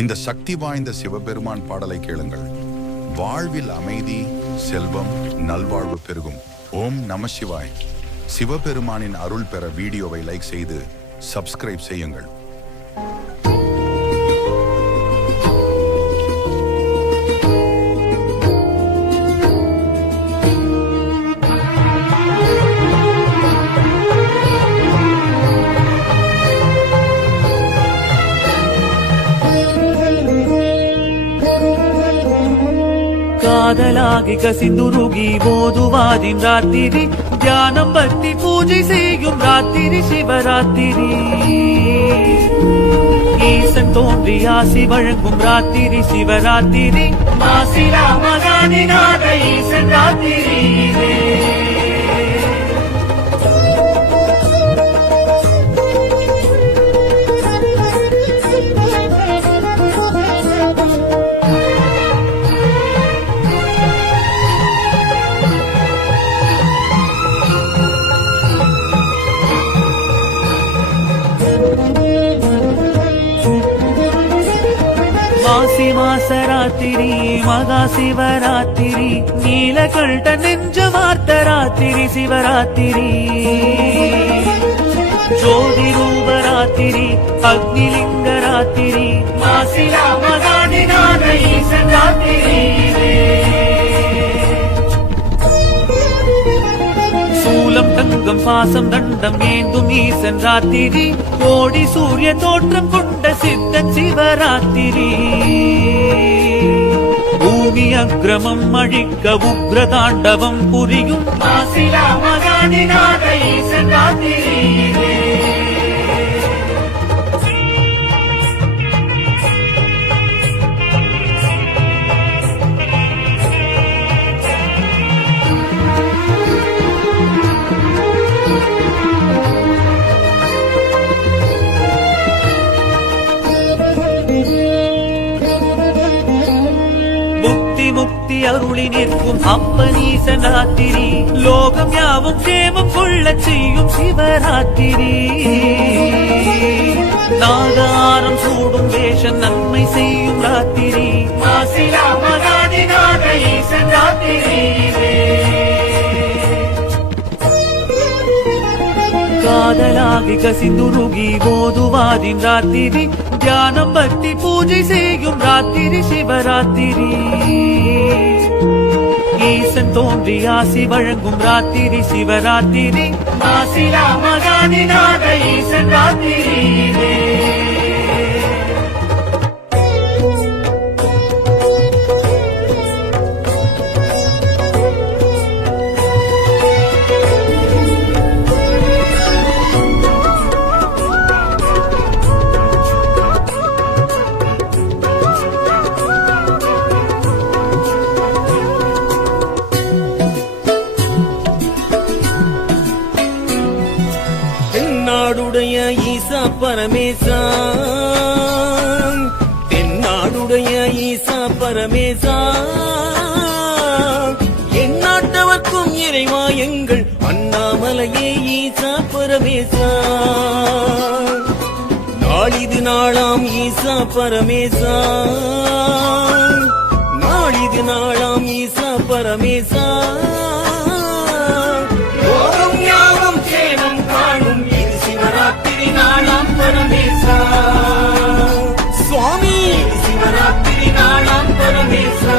இந்த சக்தி வாய்ந்த சிவபெருமான் பாடலை கேளுங்கள். வாழ்வில் அமைதி, செல்வம், நல்வாழ்வு பெருகும். ஓம் நம சிவாய். சிவபெருமானின் அருள் பெற வீடியோவை லைக் செய்து சப்ஸ்கிரைப் செய்யுங்கள். காதலாகி கசிந்துருகி போதுவாதின் ராத்திரி, தியானம் பக்தி பூஜை செய்யும் ராத்திரி சிவராத்திரி. ஈசன் தோன்றி ஆசி வழங்கும் ராத்திரி சிவராத்திரி. மாசிலா மகானிநாத ஈசன் ராத்திரி. மாசி மாசராத்திரி மகா சிவராத்திரி, நீலகண்ட நெஞ்ச வார்த்த ராத்திரி சிவராத்திரி. ஜோதி ரூபராத்திரி அக்னிலிங்க ராத்திரி, மாசிலா மகானிநாத ஈசன் ராத்திரி. சூலம் தங்கம் பாசம் தண்டம் ஏந்தும் ஈசன் ராத்திரி, கோடி சூரிய தோற்றம் கொண்ட சித்தன் சிவராத்திரி. பூமி அக்கிரமம் அழிக்க உக்ர தாண்டவம் புரியும் மாசிலா மகானிநாத ஈசன் ராத்திரி. முக்தி அருளி நிற்கும் அப்பனீசன் ராத்திரி, லோகம் யாவும் சேமம் கொள்ள செய்யும் சிவராத்திரி. நாகாரம் சூடும் வேஷம் நன்மை செய்யும் ராத்திரி, மாசிலா மகானிநாத ஈசன் ராத்திரி. காதலாகி கசிந்துருகி போதுவாதின் ராத்திரி, தியானம் பக்தி பூஜை செய்யும் ராத்திரி சிவராத்திரி. ஈசன் தோன்றி ஆசி வழங்கும் ராத்திரி சிவராத்திரி. மாசிலா மகானிநாத ஈசன் ராத்திரி. தென்னாடுடைய ஈசா பரமேசா, தென்னாடுடைய ஈசா பரமேசா, எந்நாட்டவர்க்கும் இறைவா எங்கள் அண்ணாமலையே ஈசா பரமேசா. நாளிது நாளாம் ஈசா பரமேசா, நாளிது நாளாம் ஈசா பரமேசா. லோகம் யாவும் சேமம் காணும் இது சிவராத்திரி நாளாம் பரமேசா. சுவாமி சிவராத்திரி நாளாம் பரமேசா.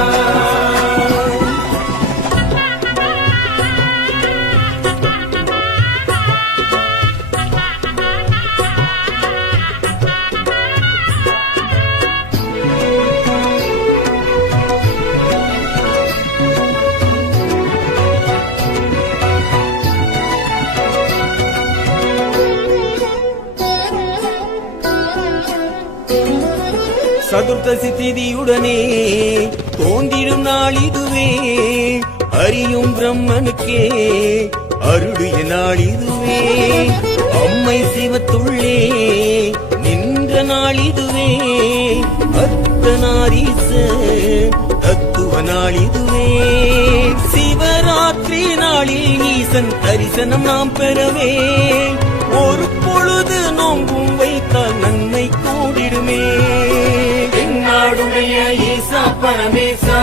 சதுர்த்தசி திதியுடனே தோன்றிடும் நாள் இதுவே, அறியும் பிரம்மனுக்கே அருளிய நாள் இதுவே. அம்மை சிவத்துள்ளே நின்ற நாள் இதுவே, அர்த்தநாரீச தத்துவ நாள் இதுவே. சிவராத்திரி நாளில் ஈசன் தரிசனம் நாம் பெறவே, ஒரு பொழுது நோம்பும் வைத்தால் நன்மை கூடிடுமே. தென்னாடுடைய ஈசா பரமேசா,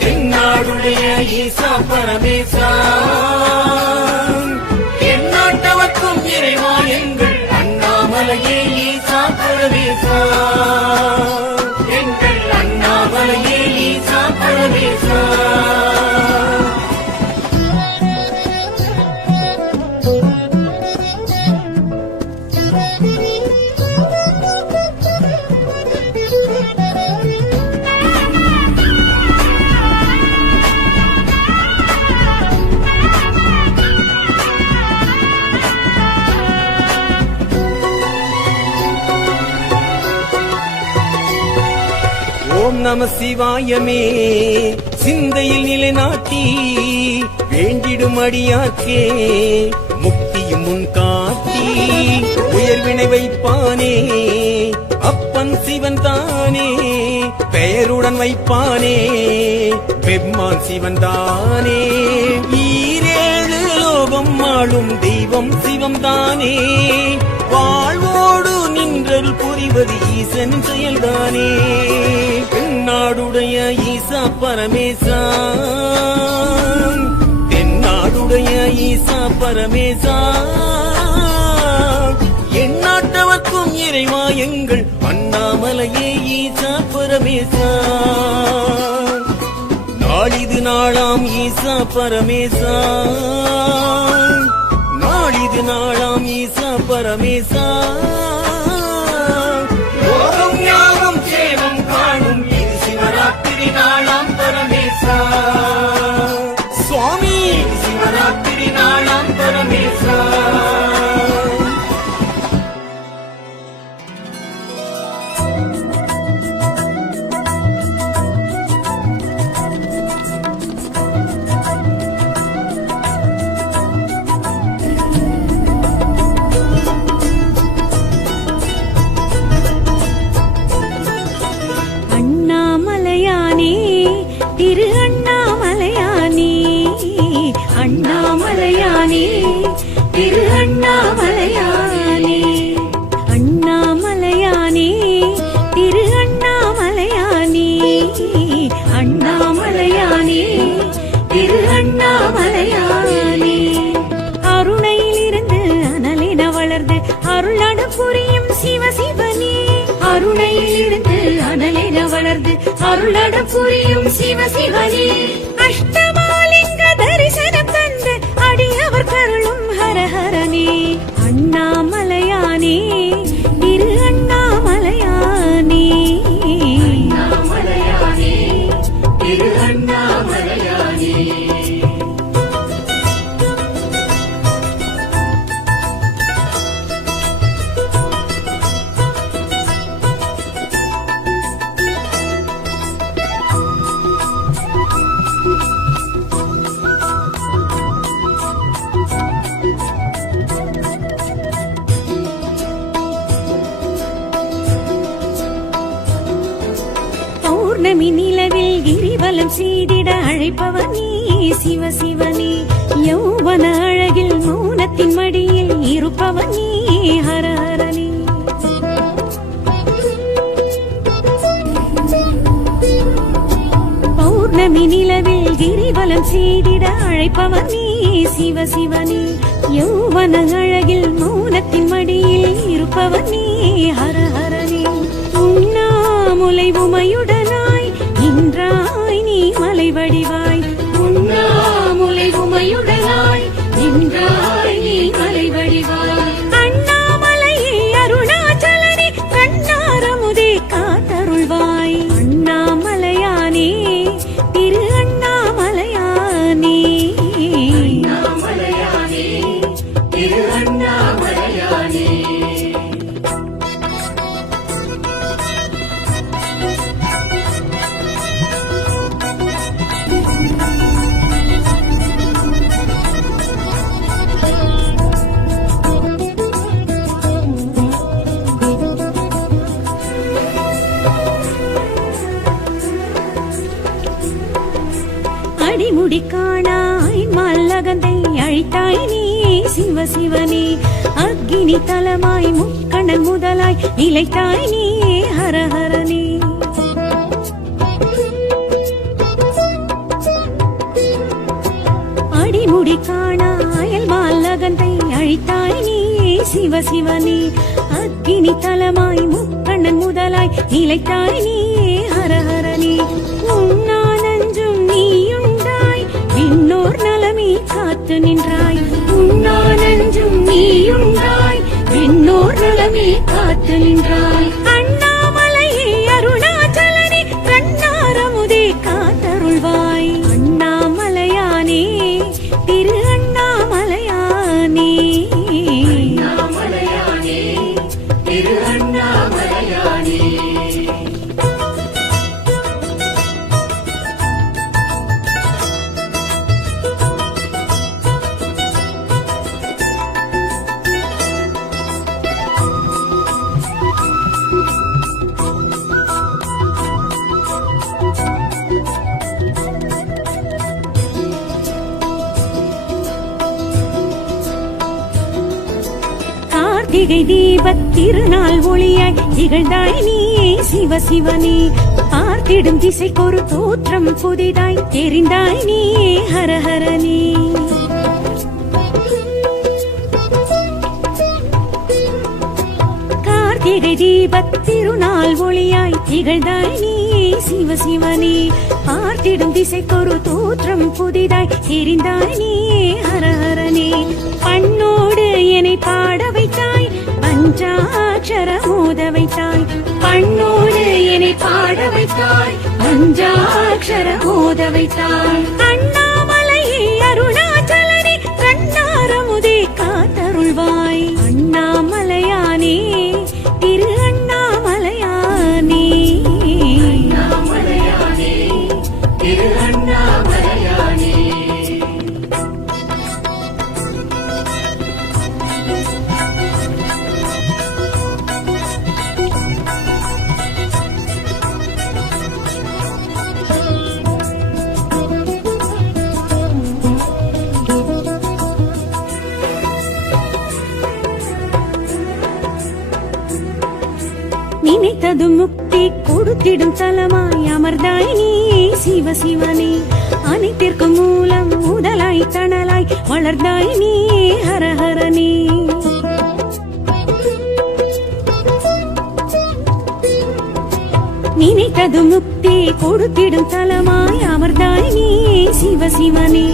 தென்னாடுடைய ஈசா பரமேசா, எந்நாட்டவர்க்கும் இறைவா எங்கள் அண்ணாமலையே ஈசா பரமேசா, எங்கள் அண்ணாமலையே ஈசா பரமேசா. ஓம் நம சிவாயமே சிந்தையில் நிலைநாட்டி வேண்டிடும் அடியாக்கே முக்தியும் முன் காட்டி உயர்வினை வைப்பானே அப்பன் சிவன் தானே பெயருடன் வைப்பானே பெம்மான் சிவன் தானே ஈரேழு லோகம் ஆளும் தெய்வம் சிவம் தானே வாழ்வோடு நின்றல் புரிவது ஈசன் செயல்தானே தென்னாடுடைய ஈசா பரமேசா, தென்னாடுடைய ஈசா பரமேசா, எந்நாட்டவர்க்கும் இறைவா எங்கள் அண்ணாமலையே ஈசா பரமேசா. நாளிது நாளாம் ஈசா பரமேசா, நாளிது நாளாம் ஈசா பரமேசா, லோகம் யாவும் சேவம் காணும் இது சிவராத்திரி நாளாம் பரமேசா, சுவாமி சிவராத்திரி நாளாம் பரமேசா. திரு அண்ணாமலையானே, அண்ணாமலையானே, திரு அண்ணாமலையானே, அண்ணாமலையானே, திரு அண்ணாமலையானே, அண்ணாமலையானே, திரு அண்ணாமலையானே. அருணையிலிருந்து அனலின வளர்ந்து அருளடு புரியும் சிவ சிவனே, அருணையிலிருந்து அனலின வளர்ந்து அருளட புரியும் சிவ சிவனே, அஷ்டமாலிங்க தரிசனம் தந்து அடியவர் கருளும் ஹரஹரனே, அண்ணாமலையானே, திரு அண்ணாமலையானே, அண்ணாமலையானே, திரு அண்ணாமலையானே. பௌர்ணமி நிலவில் கிரிவலம் செய்திட அழைப்பவர் நீ சிவ சிவனே, யௌவன அழகில் மௌனத்தின் மடியில் இருப்பவர் நீ ஹரஹரனே. பௌர்ணமி நிலவில் கிரிவலம் செய்திட அழைப்பவர் நீ சிவ சிவனே, யௌவன அழகில் மௌனத்தின் மடியில் இருப்பவர் நீ ஹரஹரனே. உண்ணாமுலை உமையுடனாய் நின்றாய் நீ மலை வடிவாய், உண்ணாமுலை உமையுடனாய் நின்றாய் நீ மலை வடிவாய், அண்ணாமலையே அருணாச்சலனே கண்ணாரமுதே காத்தருள்வாய், அண்ணாமலையானே, திரு அண்ணாமலையானே, அண்ணாமலையானே, திரு அண்ணாமலையானே. அடிமுடி காணாய் மல்லகந்தை அழித்தாய் நீ சிவ சிவனே, அக்கினி தலமாய் முக்கணன் முதலாய் நிலைத்தாய் நீ ஹர சிவனே அக்கினி தலமாய் முக்கண்ணன் முதலாய் நிலைத்தாய் நீயே ஹரஹரனே உண்ணானஞ்சும் நீயுண்டாய் விண்ணோர் நலமே காத்து நின்றாய் உண்ணானஞ்சும் நீயுண்டாய் விண்ணோர் நலமே காத்து நின்றாய் அண்ணாமலையே அருணாச்சலனே கண்ணாரமுதே காத்தருள்வாய் அண்ணாமலையானே திரு அண்ணாமலையானே அண்ணாமலையானே திரு அண்ணாமலையானே கார்த்திகை தீபத் திருநாள் ஒளியாய் திகழ்ந்தாய் நீயே சிவசிவனே பார்த்திடும் திசைக்கொரு தோற்றம் புதிதாய் தெரிந்தாய் நீயே ஹரஹரனே கார்த்திகை தீபத் திருநாள் ஒளியாய் திகழ்ந்தாய் நீயே சிவசிவனே பார்த்திடும் திசைக்கொரு தோற்றம் புதிதாய் தெரிந்தாய் நீயே ஹரஹரனே பண்ணோடு என்னை பாட வைத்தாய் பஞ்சாட்சர மோத வைத்தாய் பண்ணோடு என்னை பாட வைத்தாய் பஞ்சாட்சர மோத வைத்தாய் அண்ணாமலையே அருணாச்சலனே கண்ணாரமுதே காத்தருள்வாய் அண்ணாமலையானே திரு அண்ணாமலையானே அண்ணாமலையானே திரு அண்ணாமலையானே நினைத்தது முக்தி கொடுத்திடும் தலமாய் அமர்ந்தாய் நீயே சிவசிவனே அனைத்திற்கும் மூலம் முதலாய் தணலாய் வளர்ந்தாய் நீயே ஹரஹரனே நினைத்தது முக்தி கொடுத்திடும் தலமாய் அமர்ந்தாய் நீயே சிவசிவனே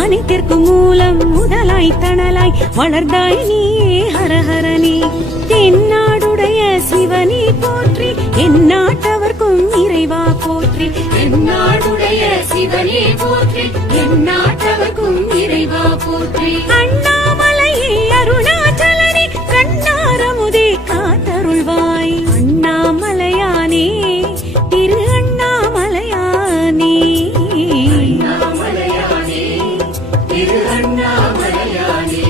அனைத்திற்கும் மூலம் முதலாய் தணலாய் வளர்ந்தாய் நீயே ஹரஹரனே தென்னாடுடைய சிவனே போற்றி எந்நாட்டவர்க்கும் இறைவா போற்றி எந்நாடுடைய சிவனே போற்றி எந்நாட்டவர்க்கும் இறைவா போற்றி அண்ணாமலையே அருணாச்சலனே கண்ணாரமுதே காத்தருள்வாய் அண்ணாமலையானே திரு அண்ணாமலையானே அண்ணாமலையானே திரு அண்ணாமலையானே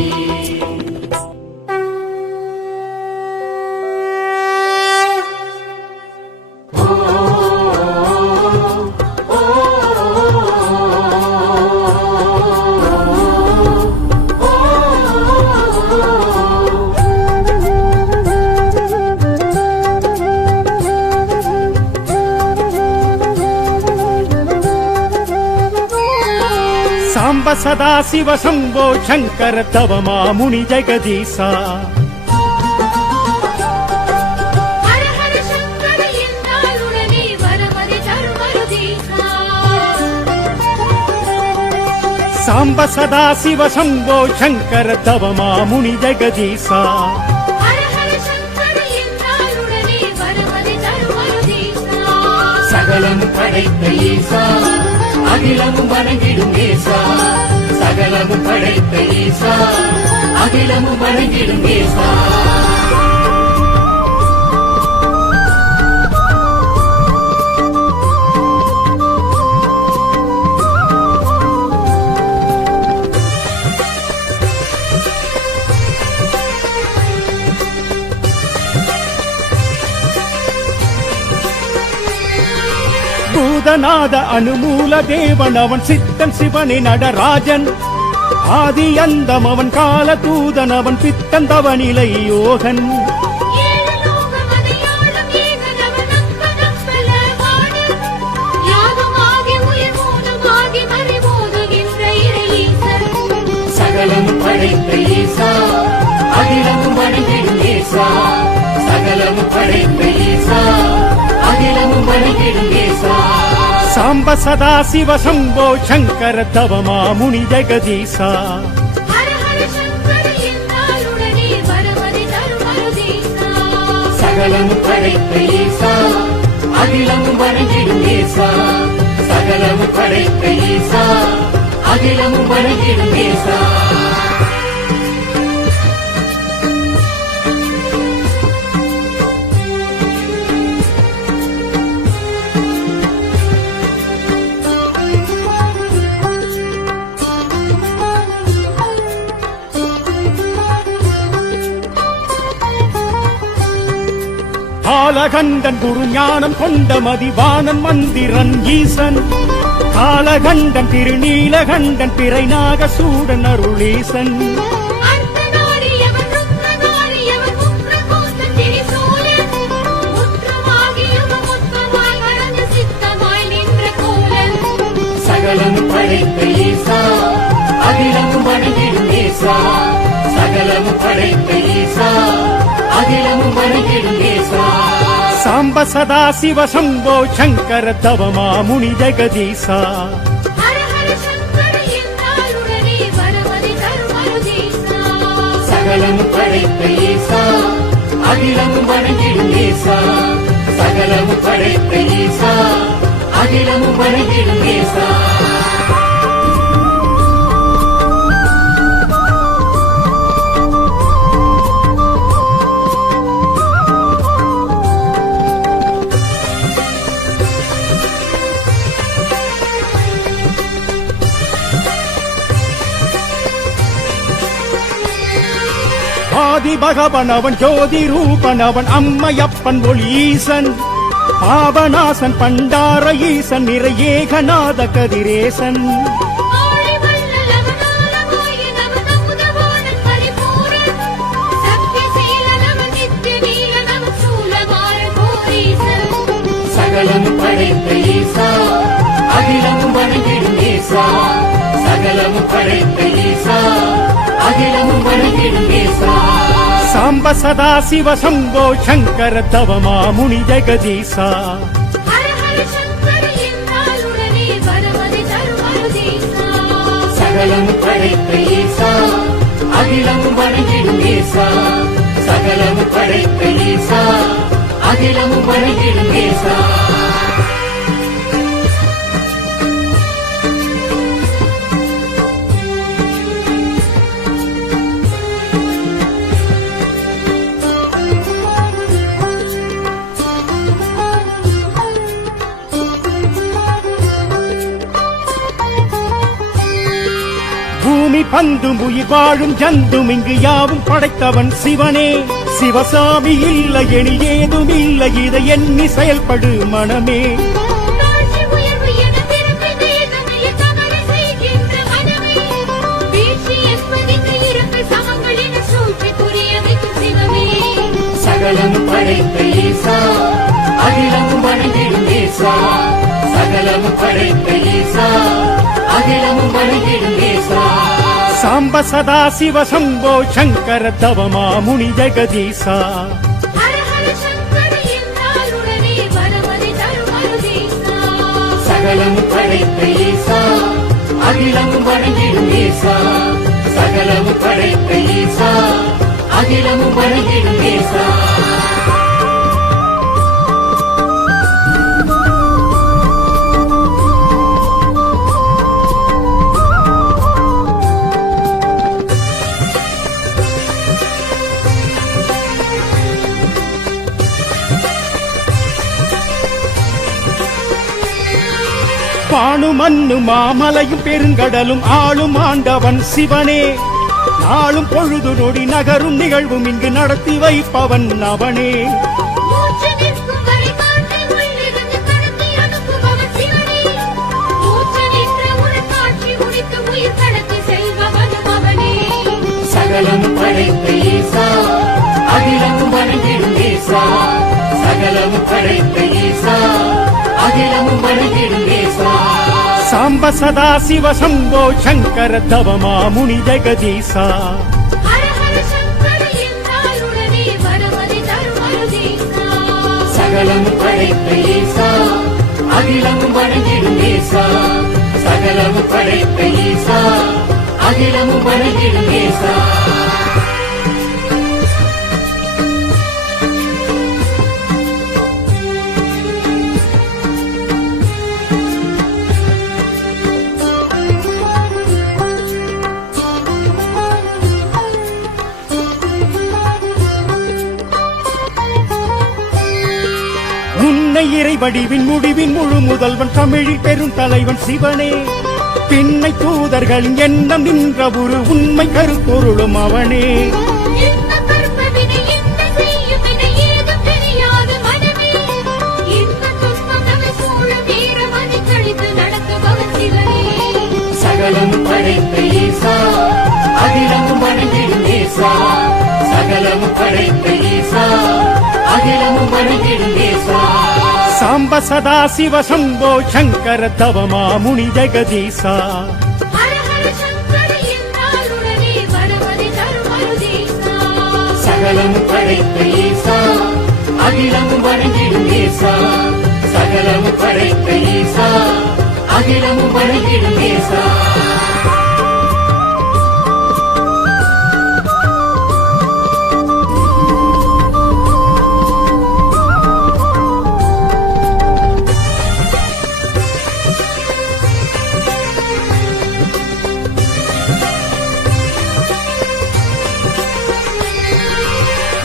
சாம்ப சதா சிவ சம்போ சங்கர தவ மாமுனி ஜெகதீசா ஹர ஹர சங்கர என்றாலுடனே வரமதி தருமருதீசா சாம்ப சதா சிவ சம்போ சங்கர தவ மாமுனி ஜெகதீசா ஹர ஹர சங்கர என்றாலுடனே வரமதி தருமருதீசா சகலம் படைத்த ஈசா அகிலமும் வணங்கிடும் ஈசா சகலமும் படைத்த ஈசா அகிலமும் வணங்கிடும் ஈசா பூதநாத அனுமூல தேவன் அவன் சித்தன் சிவனே நடராஜன் ஆதி அந்தம் அவன் கால தூதன் அவன் பித்தன் தவநிலை யோகன் ஏழு லோகமதையாளும் ஏகனவன் நம்பல வாடு யாகமாகி உயிர் மூலமாகி மறைபோதுகின்ற இறை ஈசன் சகலம் படைத்த ஈசா அகிலமும் வணங்கிடும் சாம்ப சதா சிவ சம்போ சங்கர தவமா முனி ஜெகதீசா ஹர ஹர சங்கர என்றாலுடனே வரமதி தருமருதீசா சகலம் படைத்த ஈசா அகிலமும் வணங்கிடும் ஈசா சகலம் படைத்த ஈசா அகிலமும் வணங்கிடும் ஈசா காலகண்டன் குரு ஞானம் கொண்ட மதிவானன் மந்திரன் ஈசன் காலகண்டன் திருநீலகண்டன் பிறை நாகசூடன் அருளீசன் அர்த்தநாரியவன் ருத்ரநாரியவன் முக்ரகோசன் திரிசூலன் முற்றமாகியவன் முத்தமாய் மறந்து சித்தமாய் நின்ற கோலன் சகலம் படைத்த ஈசா அகிலமும் வணங்கிடும் ஈசா சகலம் படைத்த ஈசா அகிலமும் வணங்கிடும் ஈசா சாம்ப சதா சிவ சம்போ சங்கர தவமா முனி ஜெகதீசா ஹர ஹர சங்கர என்றாலுடனே வரமதி தருமருதீசா சகலம் படைத்த ஈசா அகிலமும் வணங்கிடும் ஈசா சகலம் படைத்த ஈசா அகிலமும் வணங்கிடும் ஈசா ஆதி பகவன் அவன் ஜோதி ரூபன் அவன் அம்மையப்பன் ஒளி ஈசன் பாவநாசன் பண்டார ஈசன் நிறை ஏகநாத கதிரேசன் ஆழி வள்ளலவன் ஆலவாயனவன் அமுதவாணன் பரிபூரண் சத்யசீலனவன் நித்ய நீலனவன் சூலமாறன் கோரீசன் சகலம் படைத்த ஈசா அகிலமும் வணங்கிடும் ஈசா சகலம் படைத்த ஈசா அகிலமும் வணங்கிடும் ஈசா சாம்ப சதா சிவ சம்போ சங்கர தவமா முனி ஜெகதீசா ஹர ஹர சங்கர என்றாலுடனே வரமதி தருமருதீசா சகலம் படைத்த ஈசா அகிலமும் வணங்கிடும் ஈசா சகலம் படைத்த ஈசா அகிலமும் வணங்கிடும் ஈசா பூமி பந்தும் உயிர் வாழும் ஜந்தும் இங்கு யாவும் படைத்தவன் சிவனே சிவசாமி இல்லை எனி ஏதும் இல்லை இதை எண்ணி செயல்படு மனமே தாழ்ச்சி உயர்வு என திருப்பி வேதனையை தவற செய்கின்ற மனமே வீழ்ச்சி என்பதிற்கு இருக்கு சமங்கள் என சூழ்ச்சி புரிய வைக்கும் சிவமே சகலம் படைத்த ஈசா அகிலமும் வணங்கிடும் ஈசா சகலம் படைத்த ஈசா அகிலமும் வணங்கிடும் ஈசா சாம்ப சதா சிவ சம்போ சங்கர தவமா முனி ஜெகதீசா ஹர ஹர சங்கர என்றாலுடனே வரமதி தருமருதீசா சகலம் படைத்த ஈசா அகிலமும் வணங்கிடும் ஈசா சகலம் படைத்த ஈசா அகிலமும் வணங்கிடும் ஈசா பானு மண்ணு மாமலையும் பெருங்கடலும் ஆளும் ஆண்டவன் சிவனே நாளும் பொழுது நொடி நகரும் நிகழ்வும் இங்கு நடத்தி வைப்பவன் அவனே மூச்சு நிற்கும் வரை காற்றை உள்ளிருந்து கடத்தி அனுப்புபவன் சிவனே மூச்சு நின்ற உடன் காட்சி முடித்து உயிர் கடத்தி செல்பவனும் அவனே சகலம் படைத்த ஈசா அகிலமும் வணங்கிடும் ஈசா சகலம் படைத்த ஈசா அகிலமும் வணங்கிடும் ஈசா சாம்ப சதா சிவ சம்போ சங்கர தவமா முனி ஜெகதீசா ஹர ஹர சங்கர என்றாலுடனே வரமதி தருமருதீசா சகலம் படைத்த ஈசா அகிலமும் வணங்கிடும் நேசா சகலமும் படைத்த ஈசா அகிலமும் வணங்கிடும் நேசா முன்னை இறைவடிவின் முடிவின் முழு முதல்வன் தமிழில் பெரும் தலைவன் சிவனே பின்னை தூதர்களின் எண்ணம் நின்ற ஒரு உண்மை கருப்பொருளும் அவனே என்ன கற்பவினை என்ன செய்யும் என ஏதும் தெரியாது மனமே இந்த துன்பம் நம்மை சூழும் வீரமதி கழித்து நடத்துபவன் சிவனே சகலமும் படைத்த ஈசா அகிலமும் வணங்கிடும் நேசா சகலமும் படைத்த ஈசா அகிலமும் வணங்கிடும் நேசா சாம்ப சதா சிவ சம்போ சங்கர தவமா முனி ஜெகதீசா ஹர ஹர சங்கர என்றாலுடனே வரமதி தருமருதீசா சகலமும் படைத்த ஈசா அகிலமும் வணங்கிடும் நேசா சகலமும் படைத்த ஈசா அகிலமும் வணங்கிடும் நேசா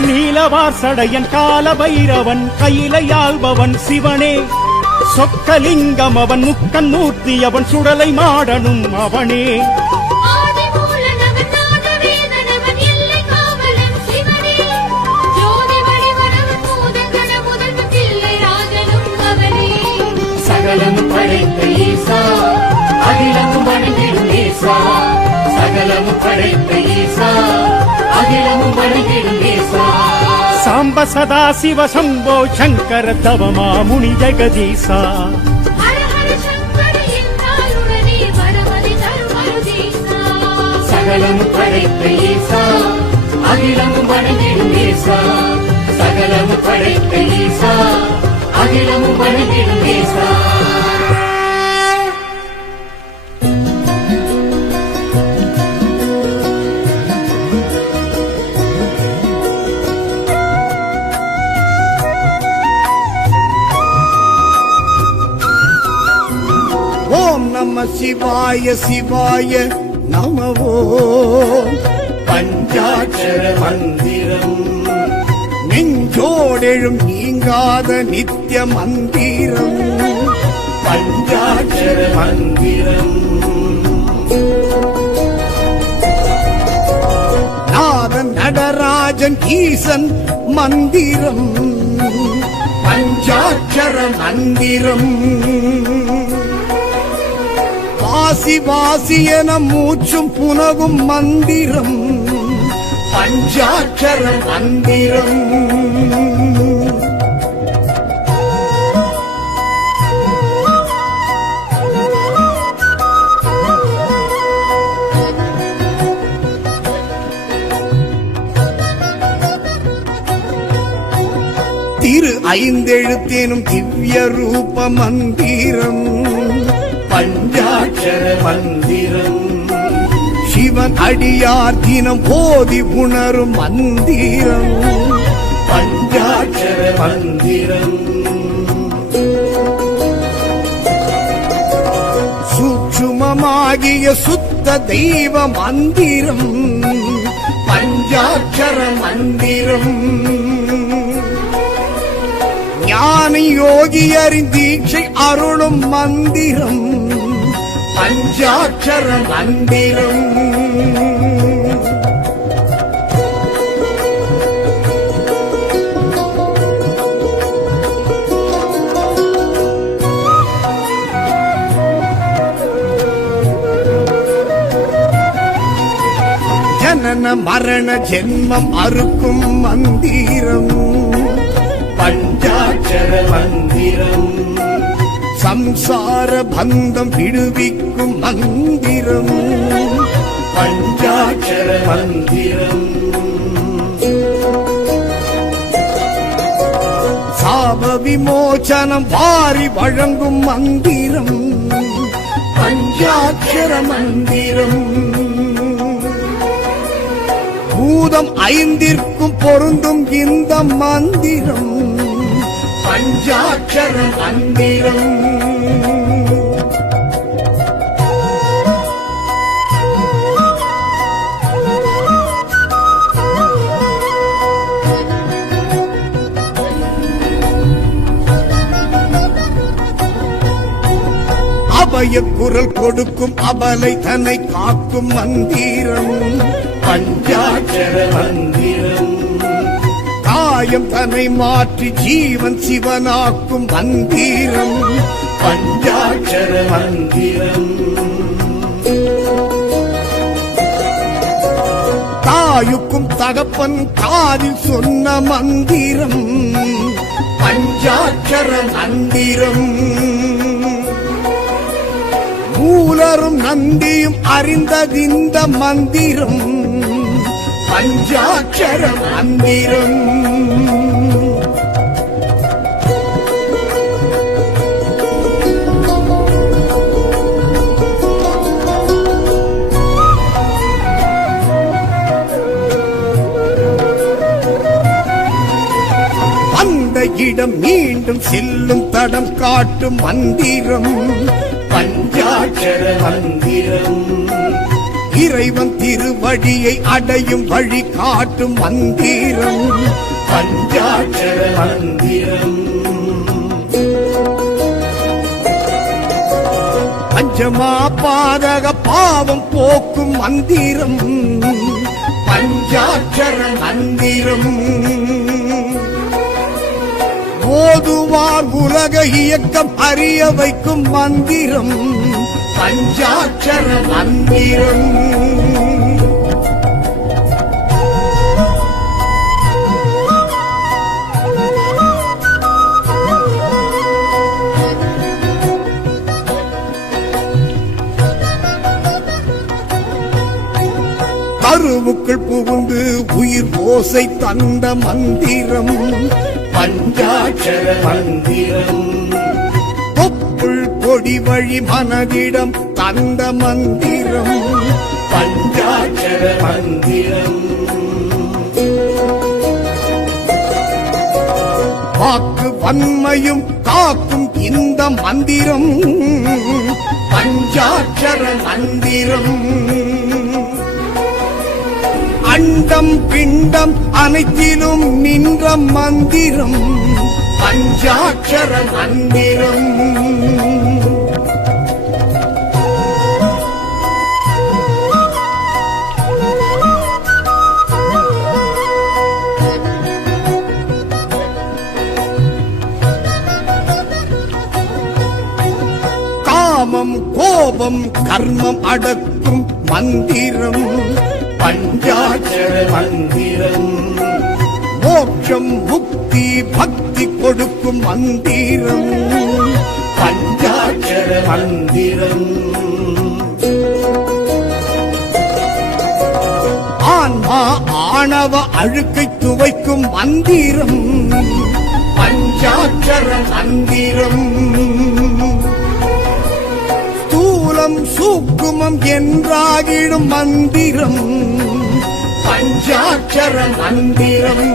நீலவார் சடையன் கால பைரவன் கையிலையாள்பவன் சிவனே சொக்கலிங்கம் அவன் முக்கன் மூர்த்தி அவன் சுடலை மாடனும் அவனே ஆதி மூலனவன் நாதவேதனவன் எல்லை காவலன் சிவனே ஜோதி வடிவனவன் பூதகண முதல்வன் பிள்ளை ராஜனும் அவனே சகலமும் படைத்த ஈசா அகிலமும் வணங்கிடும் நேசா சகலமும் படைத்த ஈசா அகிலமும் வணங்கிடும் நேசா சாம்ப சதா சிவ சம்போ சங்கர தவமா முனி ஜெகதீசா ஹர ஹர சங்கர என்றாலுடனே வரமதி தருமருதீசா சகலமும் படைத்த ஈசா அகிலமும் வணங்கிடும் நேசா சகலமும் படைத்த ஈசா அகிலமும் வணங்கிடும் நேசா ஓம் நம சிவாய சிவாய நமவோ பஞ்சாட்சர மந்திரம் நெஞ்சோடெழும் நீங்காத நித்திய மந்திரம் பஞ்சாட்சர மந்திரம் நாதன் நடராஜன் ஈசன் மந்திரம் பஞ்சாட்சர மந்திரம் வாசி வாசி என மூச்சும் புனகும் மந்திரம் பஞ்சாட்சர மந்திரம் திரு ஐந்தெழுத்தேனும் திவ்ய ரூப மந்திரம் பஞ்சாட்சர மந்திரம் சிவன் அடியார் தினம் போதி உணரும் மந்திரம் பஞ்சாட்சர மந்திரம் சூட்சுமமாகிய சுத்த தெய்வ மந்திரம் பஞ்சாட்சர மந்திரம் ஞான யோகியரின் தீட்சை அருளும் மந்திரம் பஞ்சாட்சர மந்திரம் ஜனன மரண ஜென்மம் அறுக்கும் மந்திரம் பஞ்சாட்சர மந்திரம் சம்சார பந்தம் விடுவிக்கும் மந்திரம் பஞ்சாட்சர மந்திரம் சாப விமோசனம் வாரி வழங்கும் மந்திரம் பஞ்சாட்சர மந்திரம். பூதம் 5ற்கும் பொருந்தும் இந்த மந்திரம் பஞ்சாட்சர மந்திரம். அபய குரல் கொடுக்கும் அபலை தன்னை காக்கும் மந்திரம் பஞ்சாட்சர மந்திரம். காயம் தன்னை மாற்றி ஜீவன் சிவனாக்கும் மந்திரம் பஞ்சாட்சர மந்திரம். தாயுக்கும் தகப்பன் காதில் சொன்ன மந்திரம் பஞ்சாட்சர மந்திரம். மூலரும் நந்தியும் அறிந்ததிந்த மந்திரம் பஞ்சாட்சர மந்திரம். அந்த இடம் மீண்டும் செல்லும் தடம் காட்டும் மந்திரம் பஞ்சாட்சர மந்திரம். இறைவன் திருவடியை அடையும் வழி காட்டும் மந்திரம் பஞ்சாட்சர மந்திரம். பஞ்சமா பாதக பாவம் போக்கும் மந்திரம் பஞ்சாட்சர மந்திரம். ஓதுவார் உலக இயக்கம் அறிய வைக்கும் மந்திரம் பஞ்சாட்சர மந்திரம். கருவுக்குள் புகுந்து உயிர் ஓசை தந்த மந்திரம் பஞ்சாட்சர மந்திரம். தொப்புள் கொடி வழி மனதிடம் தந்த மந்திரம் பஞ்சாட்சர மந்திரம். வாக்கு வன்மையும் காக்கும் இந்த மந்திரம் பஞ்சாட்சர மந்திரம். அண்டம் பிண்டம் அனைத்திலும் நின்ற மந்திரம் பஞ்சாட்சர மந்திரம். காமம் கோபம் கர்மம் அடக்கும் மந்திரம் பஞ்சாட்சர மந்திரம். மோட்சம் முக்தி பக்தி கொடுக்கும் மந்திரம் பஞ்சாட்சர மந்திரம். ஆன்மா ஆணவ அழுக்கை துவைக்கும் மந்திரம் பஞ்சாட்சர மந்திரம். ஸ்தூலம் சூக்குமம் என்றாகிடும் மந்திரம் பஞ்சாட்சர மந்திரம்.